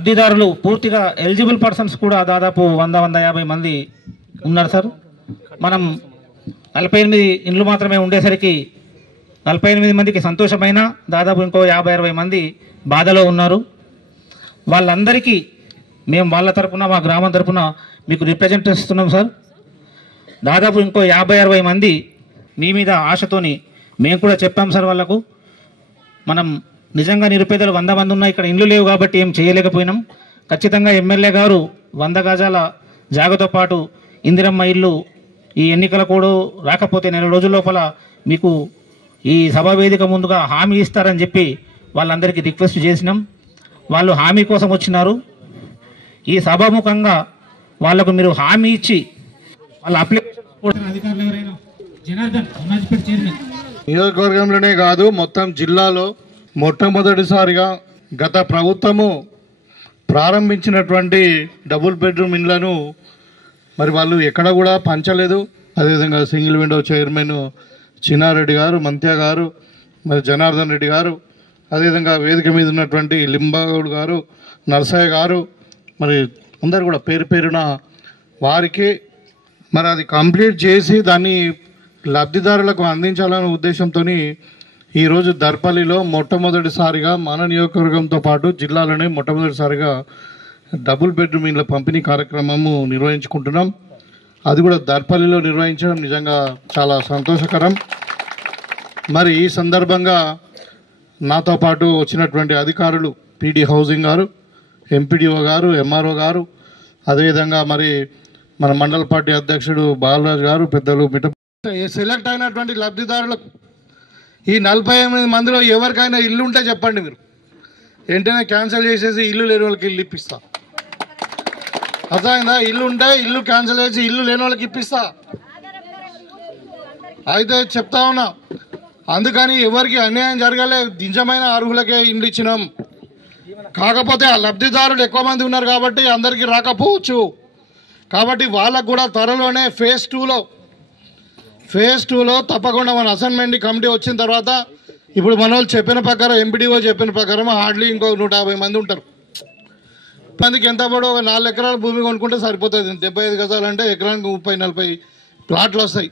లబ్ధిదారులు పూర్తిగా eligible persons కూడా దాదాపు 100-150 మంది ఉన్నారు సార్. మనం 48 ఇండ్లు మాత్రమే ఉండేసరికి 48 మందికి సంతోషమైన, దాదాపు ఇంకో 50-60 మంది బాధలో ఉన్నారు. వాళ్ళందరికీ మేము వాళ్ళ తరపున, మా గ్రామం తరపున మీకు రిప్రజెంట్ ఇస్తున్నాం సార్. దాదాపు ఇంకో 50-60 మంది మీ మీద ఆశతోని మేము కూడా చెప్పాం సార్ వాళ్ళకు. మనం నిజంగా నిరుపేదలు 100 మంది ఉన్నాయి, ఇక్కడ ఇండ్లు లేవు కాబట్టి ఏం చేయలేకపోయినాం. ఖచ్చితంగా ఎమ్మెల్యే గారు 100 గజాల జాగతో పాటు ఇందిరమ్మ ఇల్లు ఈ ఎన్నికల కూడా రాకపోతే నెల రోజుల లోపల మీకు ఈ సభా వేదిక ముందుగా హామీ ఇస్తారని చెప్పి వాళ్ళందరికీ రిక్వెస్ట్ చేసినాం. వాళ్ళు హామీ కోసం వచ్చినారు. ఈ సభాముఖంగా వాళ్లకు మీరు హామీ ఇచ్చి వాళ్ళ అప్లికేషన్ అధికారులు ఎవరైనా జనార్దన్ చైర్మన్ నియోజకవర్గంలోనే కాదు మొత్తం జిల్లాలో మొట్టమొదటిసారిగా గత ప్రభుత్వము ప్రారంభించినటువంటి డబుల్ బెడ్రూమ్ ఇండ్లను మరి వాళ్ళు ఎక్కడ కూడా పంచలేదు. అదేవిధంగా సింగిల్ విండో చైర్మన్ చిన్నారెడ్డి గారు, మంత్య గారు, మరి జనార్దన్ రెడ్డి గారు, అదేవిధంగా వేదిక మీద ఉన్నటువంటి లింబాగౌడ్ గారు, నర్సయ్య గారు, మరి అందరు కూడా పేరు పేరున వారికి మరి అది కంప్లీట్ చేసి దాన్ని లబ్ధిదారులకు అందించాలనే ఉద్దేశంతో ఈరోజు దర్పల్లిలో మొట్టమొదటిసారిగా మన నియోజకవర్గంతో పాటు జిల్లాలోనే మొట్టమొదటిసారిగా డబుల్ బెడ్రూమ్ ఇండ్ల పంపిణీ కార్యక్రమము నిర్వహించుకుంటున్నాం. అది కూడా దర్పల్లిలో నిర్వహించడం నిజంగా చాలా సంతోషకరం. మరి ఈ సందర్భంగా నాతో పాటు వచ్చినటువంటి అధికారులు పీడీ హౌసింగ్ గారు, ఎంపీడీఓ గారు, ఎంఆర్ఓ గారు, అదేవిధంగా మరి మన మండల పార్టీ అధ్యక్షుడు బాలరాజు గారు, పెద్దలు సెలెక్ట్ అయినటువంటి లబ్ధిదారులకు ఈ 48 మందిలో ఎవరికైనా ఇల్లు ఉంటే చెప్పండి, మీరు వెంటనే క్యాన్సిల్ చేసేసి ఇల్లు లేని వాళ్ళకి ఇల్లు ఇప్పిస్తా. అర్థమైందా? ఇల్లు ఉంటే ఇల్లు క్యాన్సిల్ చేసి ఇల్లు లేని వాళ్ళకి ఇప్పిస్తా. అయితే చెప్తా ఉన్నా, అందుకని ఎవరికి అన్యాయం జరగాలే, నిజమైన అర్హులకే ఇండ్లు ఇచ్చినాం. కాకపోతే ఆ లబ్ధిదారులు ఎక్కువ మంది ఉన్నారు కాబట్టి అందరికీ రాకపోవచ్చు. కాబట్టి వాళ్ళకు కూడా త్వరలోనే ఫేజ్ 2లో తప్పకుండా మన అసైన్మెంట్ కమిటీ వచ్చిన తర్వాత, ఇప్పుడు మన వాళ్ళు చెప్పిన ప్రకారం, ఎంపీడీఓ చెప్పిన ప్రకారం హార్డ్లీ ఇంకో 150 మంది ఉంటారు. మందికి ఎంత పడో ఒక 4 ఎకరాల భూమి కొనుక్కుంటే సరిపోతుంది. 75 గజాలు అంటే ఎకరానికి 30-40 ప్లాట్లు వస్తాయి.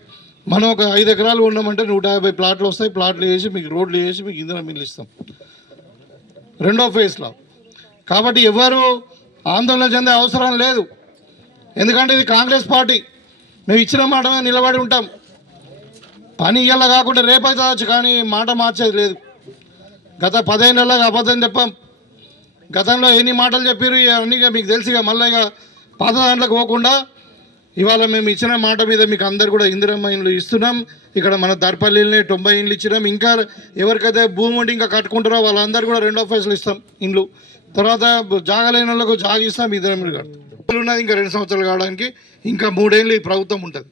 మనం ఒక 5 ఎకరాలు ఉన్నామంటే 150 ప్లాట్లు వస్తాయి. ప్లాట్లు వేసి మీకు రోడ్లు వేసి మీకు ఇంధనం మిల్లు ఇస్తాం రెండో ఫేజ్లో. కాబట్టి ఎవరు ఆందోళన చెందే అవసరం లేదు. ఎందుకంటే ఇది కాంగ్రెస్ పార్టీ, మేము ఇచ్చిన మాట మీద నిలబడి ఉంటాం. పని ఇయ్యాల కాకుండా రేపైతే వచ్చు, కానీ మాట మార్చేది లేదు. గత 15 నెలలకు అబద్ధం చెప్పాం. గతంలో ఎన్ని మాటలు చెప్పారు అన్నీ మీకు తెలిసిగా. మళ్ళీ ఇక పాత దాంట్లోకి పోకుండా ఇవాళ మేము ఇచ్చిన మాట మీద మీకు అందరు కూడా ఇందిరమ్మ ఇండ్లు ఇస్తున్నాం. ఇక్కడ మన దర్పల్లిని 90 ఇండ్లు ఇచ్చినాం. ఇంకా ఎవరికైతే భూమి ఉండి ఇంకా కట్టుకుంటారో వాళ్ళందరూ కూడా రెండో ఫేజ్లు ఇస్తాం ఇండ్లు. తర్వాత జాగలేని వాళ్ళకు జాగిస్తాం. ఇందిరమ్మ కడుతుంది ఉన్నది ఇంకా 2 సంవత్సరాలు కావడానికి ఇంకా 3 ఏళ్ళు ఈ ప్రభుత్వం ఉంటుంది.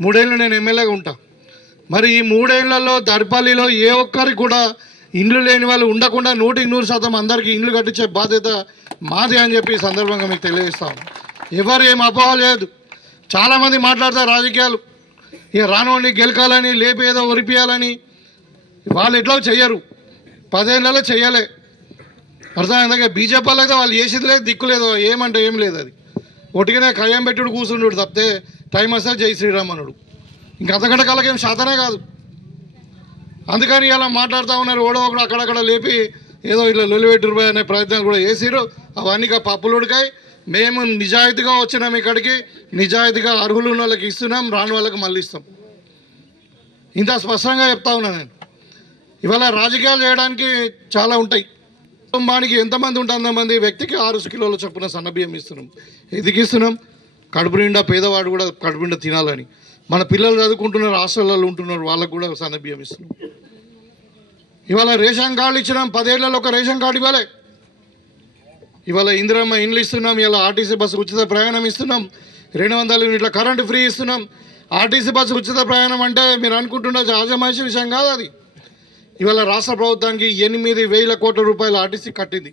3 ఏళ్ళు నేను ఎమ్మెల్యేగా ఉంటా. మరి ఈ 3 ఏళ్లలో దర్పల్లిలో ఏ ఒక్కరికి కూడా ఇండ్లు లేని వాళ్ళు ఉండకుండా 100% అందరికీ ఇండ్లు కట్టించే బాధ్యత మాది అని చెప్పి ఈ సందర్భంగా మీకు తెలియజేస్తాం. ఎవరు ఏం అపోహ లేదు. చాలామంది మాట్లాడతారు రాజకీయాలు, ఇక రానోడిని గెలకాలని, లేపి ఏదో ఒరిపియాలని. వాళ్ళు ఎట్లా చెయ్యరు, 10 ఏళ్ళలో చెయ్యలే. అర్థమైందా? బీజేపీ వాళ్ళు అయితే వాళ్ళు చేసేది లేదు, దిక్కు లేదు, ఏమంటే ఏం లేదు. అది ఒట్టిగానే కయ్యం పెట్టుడు కూర్చుండు తప్పితే టైం వస్తే జై శ్రీరామ్ అనుడు. ఇంకా అంతకంటే కళ్ళకేం శాతనే కాదు. అందుకని ఇలా మాట్లాడుతూ ఉన్నారు. ఓడో ఒకడు అక్కడక్కడ లేపి ఏదో ఇట్లా లొలిపెట్టురు అనే ప్రయత్నాలు కూడా చేసిరు. అవన్నీ పప్పులుడికాయి. మేము నిజాయితీగా వచ్చినాం ఇక్కడికి, నిజాయితీగా అర్హులు ఉన్న వాళ్ళకి ఇస్తున్నాం, రాని వాళ్ళకి మళ్ళీ ఇస్తాం. ఇంత స్పష్టంగా చెప్తా ఉన్నా నేను. ఇవాళ రాజకీయాలు చేయడానికి చాలా ఉంటాయి. కుటుంబానికి ఎంతమంది ఉంటే అంతమంది వ్యక్తికి 6 కిలోల చొప్పున సన్నబియ్యం ఇస్తున్నాం. ఎదిగిస్తున్నాం. కడుపు నిండా పేదవాడు కూడా కడుపు నిండా తినాలని. మన పిల్లలు చదువుకుంటున్నారు, హాస్టల్లో ఉంటున్నారు, వాళ్ళకు కూడా సన్నబియ్యం ఇస్తున్నాం. ఇవాళ రేషన్ కార్డు ఇచ్చినాం. 10 ఏళ్లలో ఒక రేషన్ కార్డు ఇవ్వాలి. ఇవాళ ఇందిరమ్మ ఇండ్లు ఇస్తున్నాం. ఇలా ఆర్టీసీ బస్సు ఉచిత ప్రయాణం ఇస్తున్నాం. 200 యూనిట్ల కరెంటు ఫ్రీ ఇస్తున్నాం. ఆర్టీసీ బస్సు ఉచిత ప్రయాణం అంటే మీరు అనుకుంటున్న ఆజమాయిషీ విషయం కాదు అది. ఇవాళ రాష్ట్ర ప్రభుత్వానికి 8,000 కోట్ల రూపాయలు ఆర్టీసీ కట్టింది.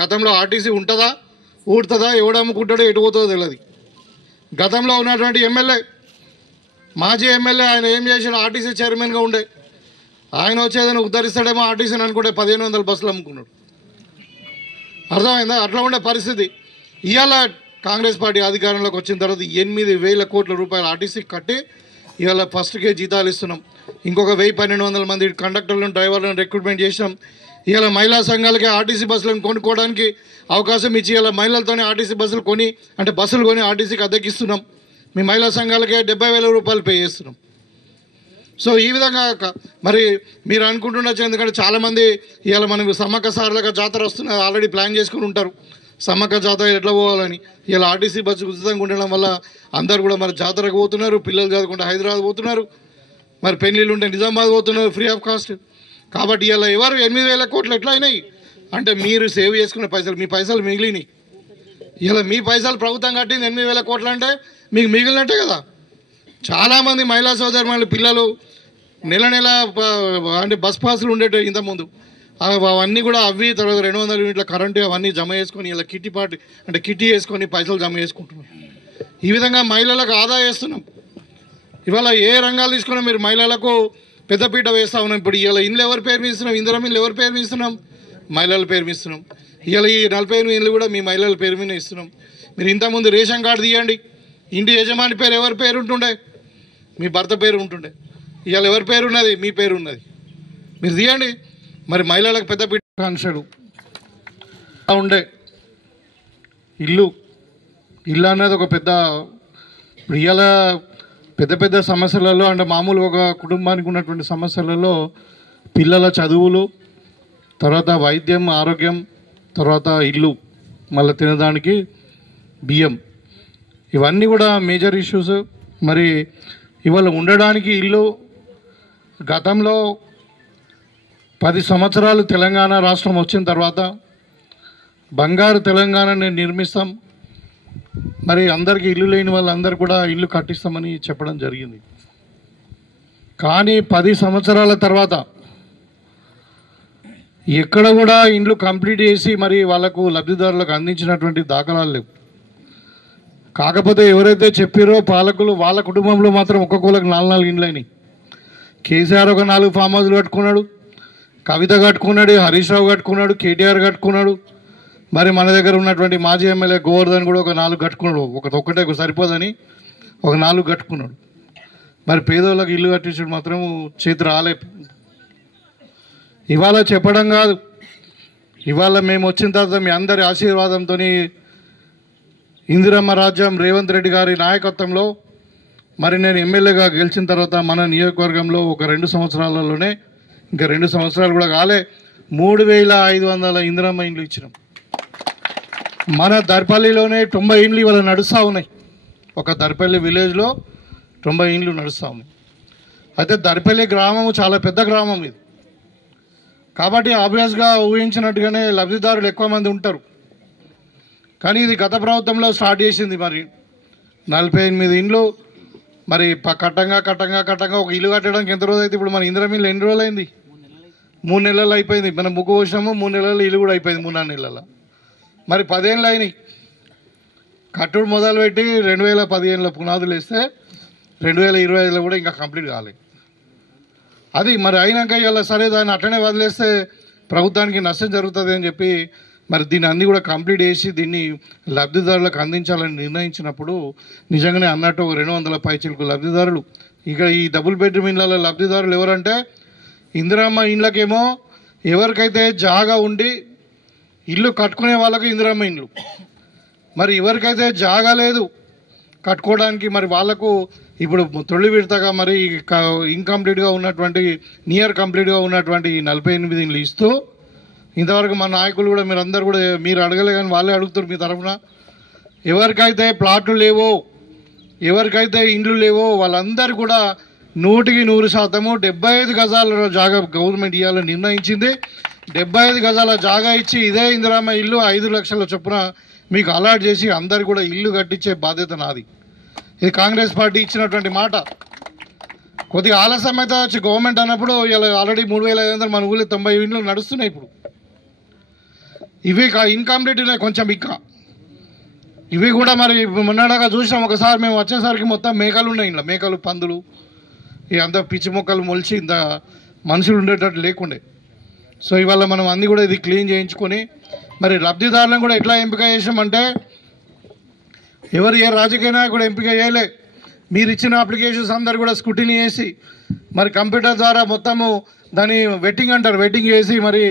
గతంలో ఆర్టీసీ ఉంటుందా, ఊడుతుందా, ఎవడు అమ్ముకుంటాడో ఎటు పోతుందో తెలియదు. గతంలో ఉన్నటువంటి ఎమ్మెల్యే, మాజీ ఎమ్మెల్యే, ఆయన ఏం చేశాడు, ఆర్టీసీ చైర్మన్గా ఉండే ఆయన వచ్చేదని ఉద్ధరిస్తాడేమో ఆర్టీసీని అనుకుంటే 1,500 బస్సులు అమ్ముకున్నాడు. అర్థమైందా? అట్లా ఉండే పరిస్థితి. ఇవాళ కాంగ్రెస్ పార్టీ అధికారంలోకి వచ్చిన తర్వాత 8,000 కోట్ల రూపాయలు ఆర్టీసీ కట్టి ఇవాళ ఫస్ట్కే జీతాలు ఇస్తున్నాం. ఇంకొక 1,000-1,200 మంది కండక్టర్లను డ్రైవర్లను రిక్రూట్మెంట్ చేసినాం. ఇవాళ మహిళా సంఘాలకి ఆర్టీసీ బస్సులను కొనుక్కోవడానికి అవకాశం ఇచ్చి ఇవాళ మహిళలతోనే ఆర్టీసీ బస్సులు కొని అంటే బస్సులు కొని ఆర్టీసీకి అద్దెకిస్తున్నాం. మీ మహిళా సంఘాలకే 70,000 రూపాయలు పే చేస్తున్నాం. సో ఈ విధంగా మరి మీరు అనుకుంటుండొచ్చు, ఎందుకంటే చాలామంది ఇవాళ మనకు సమ్మక్క సారలక జాతర వస్తున్నది, ఆల్రెడీ ప్లాన్ చేసుకుని ఉంటారు సమ్మక్క జాతర ఎట్లా పోవాలని. ఇలా ఆర్టీసీ బస్సు ఉచితంగా ఉండడం వల్ల అందరు కూడా మరి జాతరకు పోతున్నారు, పిల్లలు చదువుకుంటే హైదరాబాద్ పోతున్నారు, మరి పెళ్ళిళ్ళు ఉంటే నిజామాబాద్ పోతున్నారు ఫ్రీ ఆఫ్ కాస్ట్. కాబట్టి ఇలా ఎవరు 8,000 కోట్లు ఎట్లా అయినాయి అంటే మీరు సేవ్ చేసుకునే పైసలు, మీ పైసలు మిగిలినాయి. ఇలా మీ పైసలు ప్రభుత్వం కట్టింది 8,000 కోట్లు అంటే మీకు మిగిలినట్టే కదా. చాలామంది మహిళా సోదరుల పిల్లలు నెల అంటే బస్ పాసులు ఉండేవి ఇంతకుముందు, అవన్నీ కూడా అవి తర్వాత 200 యూనిట్ల కరెంటు అవన్నీ జమ చేసుకొని ఇలా కిట్టి వేసుకొని పైసలు జమ చేసుకుంటున్నాం. ఈ విధంగా మహిళలకు ఆదా చేస్తున్నాం. ఇవాళ ఏ రంగాలు తీసుకున్నా మీరు మహిళలకు పెద్దపీట వేస్తూ ఉన్నాం. ఇప్పుడు ఇలా ఇండ్లు ఎవరి పేరు మీద ఇస్తున్నాం, ఇందిరా ఇల్లు ఎవరి పేరు మీద ఇస్తున్నాం, మహిళల పేరు మీద ఇస్తున్నాం. ఇవాళ ఈ 48 ఇళ్ళు కూడా మీ మహిళల పేరు మీద ఇస్తున్నాం. మీరు ఇంతకుముందు రేషన్ కార్డు తీయండి, ఇంటి యజమాని పేరు ఎవరి పేరు ఉంటుండే, మీ భర్త పేరు ఉంటుండే. ఇవాళ ఎవరి పేరు ఉన్నది, మీ పేరు ఉన్నది, మీరు తీయండి. మరి మహిళలకు పెద్ద పీట కాన్షడు ఉండే ఇల్లు అన్నది ఒక పెద్ద, ఇప్పుడు ఇవాళ పెద్ద సమస్యలలో అంటే మామూలు ఒక కుటుంబానికి ఉన్నటువంటి సమస్యలలో పిల్లల చదువులు, తర్వాత వైద్యం ఆరోగ్యం, తర్వాత ఇల్లు, మళ్ళీ తినడానికి బియ్యం, ఇవన్నీ కూడా మేజర్ ఇష్యూస్. మరి ఇవాళ ఉండడానికి ఇల్లు గతంలో 10 సంవత్సరాలు తెలంగాణ రాష్ట్రం వచ్చిన తర్వాత బంగారు తెలంగాణని నిర్మిస్తాం, మరి అందరికీ ఇల్లు లేని వాళ్ళందరూ కూడా ఇల్లు కట్టిస్తామని చెప్పడం జరిగింది. కానీ 10 సంవత్సరాల తర్వాత ఎక్కడ కూడా ఇండ్లు కంప్లీట్ చేసి మరి వాళ్ళకు లబ్ధిదారులకు అందించినటువంటి దాఖలాలు లేవు. కాకపోతే ఎవరైతే చెప్పారో పాలకులు వాళ్ళ కుటుంబంలో మాత్రం ఒక్కొక్కరికి 4 ఇండ్లు అయినాయి. కేసీఆర్ ఒక 4 ఫామ్ హౌస్లు కట్టుకున్నాడు, కవిత కట్టుకున్నాడు, హరీష్ రావు కట్టుకున్నాడు, కేటీఆర్ కట్టుకున్నాడు, మరి మన దగ్గర ఉన్నటువంటి మాజీ ఎమ్మెల్యే గోవర్ధన్ కూడా ఒక 4 కట్టుకున్నాడు. ఒక్కటే సరిపోదని ఒక 4 కట్టుకున్నాడు. మరి పేదోళ్ళకి ఇల్లు కట్టించడం మాత్రం చేతి రాలే. ఇవాళ చెప్పడం కాదు, ఇవాళ మేము వచ్చిన తర్వాత మీ అందరి ఆశీర్వాదంతో ఇందిరమ్మ రాజ్యం రేవంత్ రెడ్డి గారి నాయకత్వంలో మరి నేను ఎమ్మెల్యేగా గెలిచిన తర్వాత మన నియోజకవర్గంలో ఒక 2 సంవత్సరాలలోనే, ఇంకా 2 సంవత్సరాలు కూడా కాలే, 3,500 ఇందిరమ్మ ఇండ్లు ఇచ్చినాం. మన దర్పల్లిలోనే 90 ఇండ్లు ఇవాళ నడుస్తూ ఉన్నాయి. ఒక దర్పల్లి విలేజ్లో 90 ఇండ్లు నడుస్తూ ఉన్నాయి. అయితే దర్పల్లి గ్రామము చాలా పెద్ద గ్రామం ఇది, కాబట్టి ఆబ్వియస్గా ఊహించినట్టుగానే లబ్ధిదారులు ఎక్కువ మంది ఉంటారు. కానీ ఇది గత ప్రభుత్వంలో స్టార్ట్ చేసింది. మరి 48 ఇండ్లు మరి కట్టంగా ఒక ఇల్లు కట్టడానికి ఎంత రోజు అయితే, ఇప్పుడు మన ఇందిరమ్మ ఇల్లు ఎన్ని రోజులు అయింది? 3 నెలలు అయిపోయింది. మనం ముగ్గు పోసాము, 3 నెలలు ఇల్లు కూడా అయిపోయింది, 3-4 నెలల. మరి 10 ఏళ్ళు అయినాయి కట్టుడు మొదలుపెట్టి. 2015లో పునాదులు వేస్తే 2025లో కూడా ఇంకా కంప్లీట్ కాలేదు. అది మరి అయినాక ఇవాళ సరే దాన్ని అట్లనే వదిలేస్తే ప్రభుత్వానికి నష్టం జరుగుతుంది అని చెప్పి మరి దీన్ని అన్నీ కూడా కంప్లీట్ చేసి దీన్ని లబ్ధిదారులకు అందించాలని నిర్ణయించినప్పుడు నిజంగానే అన్నట్టు 200 పైచిలకు లబ్ధిదారులు. ఇక ఈ డబుల్ బెడ్రూమ్ ఇళ్ళ లబ్ధిదారులు ఎవరంటే ఇందిరమ్మ ఇండ్లకేమో ఎవరికైతే జాగా ఉండి ఇల్లు కట్టుకునే వాళ్ళకి ఇందిరమ్మ ఇండ్లు, మరి ఎవరికైతే జాగా లేదు కట్టుకోవడానికి మరి వాళ్లకు ఇప్పుడు తొలి విడతగా మరి ఇన్కంప్లీట్గా ఉన్నటువంటి నియర్ కంప్లీట్గా ఉన్నటువంటి 48 ఇండ్లు ఇస్తూ, ఇంతవరకు మా నాయకులు కూడా మీరందరూ కూడా మీరు అడగలే కానీ వాళ్ళే అడుగుతారు మీ తరఫున, ఎవరికైతే ప్లాట్లు లేవో ఎవరికైతే ఇండ్లు లేవో వాళ్ళందరూ కూడా 100% 75 గజాల జాగా గవర్నమెంట్ ఇవ్వాలని నిర్ణయించింది. 75 గజాల జాగా ఇచ్చి ఇదే ఇందిరమ్మ ఇల్లు 5 లక్షల చొప్పున మీకు అలాట్ చేసి అందరు కూడా ఇల్లు కట్టించే బాధ్యత నాది. ఇది కాంగ్రెస్ పార్టీ ఇచ్చినటువంటి మాట. కొద్దిగా ఆలస్యం అయితే వచ్చి గవర్నమెంట్ అన్నప్పుడు ఇలా ఆల్రెడీ 3,500 మన ఊళ్ళో 90 ఇండ్లు నడుస్తున్నాయి. ఇప్పుడు ఇవి ఇన్కంప్లీట్ ఉన్నాయి కొంచెం ఇంకా. ఇవి కూడా మరి మొన్నడాగా చూసినాం ఒకసారి మేము వచ్చేసరికి మొత్తం మేకలు ఉన్నాయి ఇంట్లో, మేకలు పందులు అంత పిచ్చి మొక్కలు మొలిచి ఇంత మనుషులు ఉండేటట్టు లేకుండే. సో ఇవాళ మనం అన్నీ కూడా ఇది క్లీన్ చేయించుకొని మరి లబ్ధిదారులను కూడా ఎట్లా ఎంపిక చేసామంటే ఎవరు ఏ రాజకీయ నాయకుడు ఎంపిక చేయలే, మీరు ఇచ్చిన అప్లికేషన్స్ అందరు కూడా స్క్రూటినీ చేసి మరి కంప్యూటర్ ద్వారా మొత్తము దాని వెట్టింగ్ అంటారు, వెట్టింగ్ చేసి మరి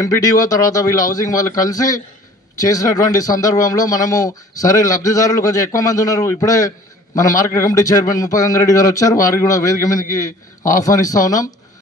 ఎంపీడీఓ తర్వాత వీళ్ళు హౌసింగ్ వాళ్ళు కలిసి చేసినటువంటి సందర్భంలో మనము సరే లబ్ధిదారులు కొంచెం ఎక్కువ మంది ఉన్నారు. ఇప్పుడే మన మార్కెట్ కమిటీ చైర్మన్ ముప్పగంగారెడ్డి గారు వచ్చారు, వారికి కూడా వేదిక మీదకి ఆహ్వానిస్తూ ఉన్నాం.